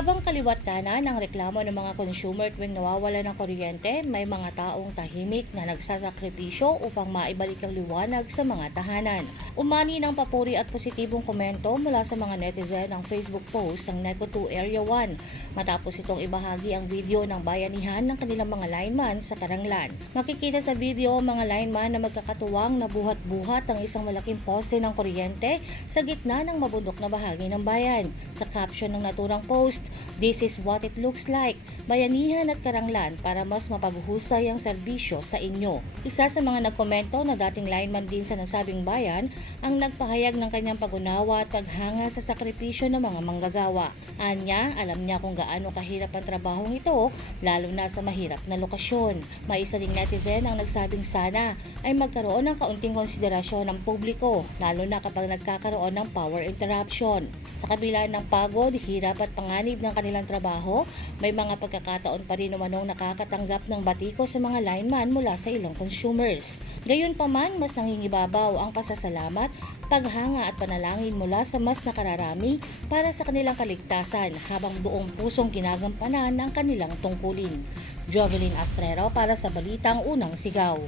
Habang kaliwat kanan ang reklamo ng mga consumer tuwing nawawala ng kuryente, may mga taong tahimik na nagsasakripisyo upang maibalik ang liwanag sa mga tahanan. Umani ng papuri at positibong komento mula sa mga netizen ang Facebook post ng NECO 2 Area 1 matapos itong ibahagi ang video ng bayanihan ng kanilang mga lineman sa Karanglan. Makikita sa video ang mga lineman na magkakatuwang na buhat-buhat ang isang malaking poste ng kuryente sa gitna ng mabundok na bahagi ng bayan. Sa caption ng naturang post, "This is what it looks like, bayanihan at Karanglan para mas mapaghusay ang serbisyo sa inyo." Isa sa mga nagkomento na dating lineman din sa nasabing bayan ang nagpahayag ng kanyang pag-unawa at paghanga sa sakripisyo ng mga manggagawa. Anya, alam niya kung gaano kahirap ang trabahong ito, lalo na sa mahirap na lokasyon. May isa ding netizen ang nagsabing sana ay magkaroon ng kaunting konsiderasyon ng publiko, lalo na kapag nagkakaroon ng power interruption. Sa kabila ng pagod, hirap at panganib ng kanilang trabaho, may mga pagkakataon pa rin umanong nakakatanggap ng batiko sa mga lineman mula sa ilang consumers. Gayunpaman, mas nangingibabaw ang pasasalamat, paghanga at panalangin mula sa mas nakararami para sa kanilang kaligtasan habang buong pusong ginagampanan ang kanilang tungkulin. Jovelyn Astrero para sa Balitang Unang Sigaw.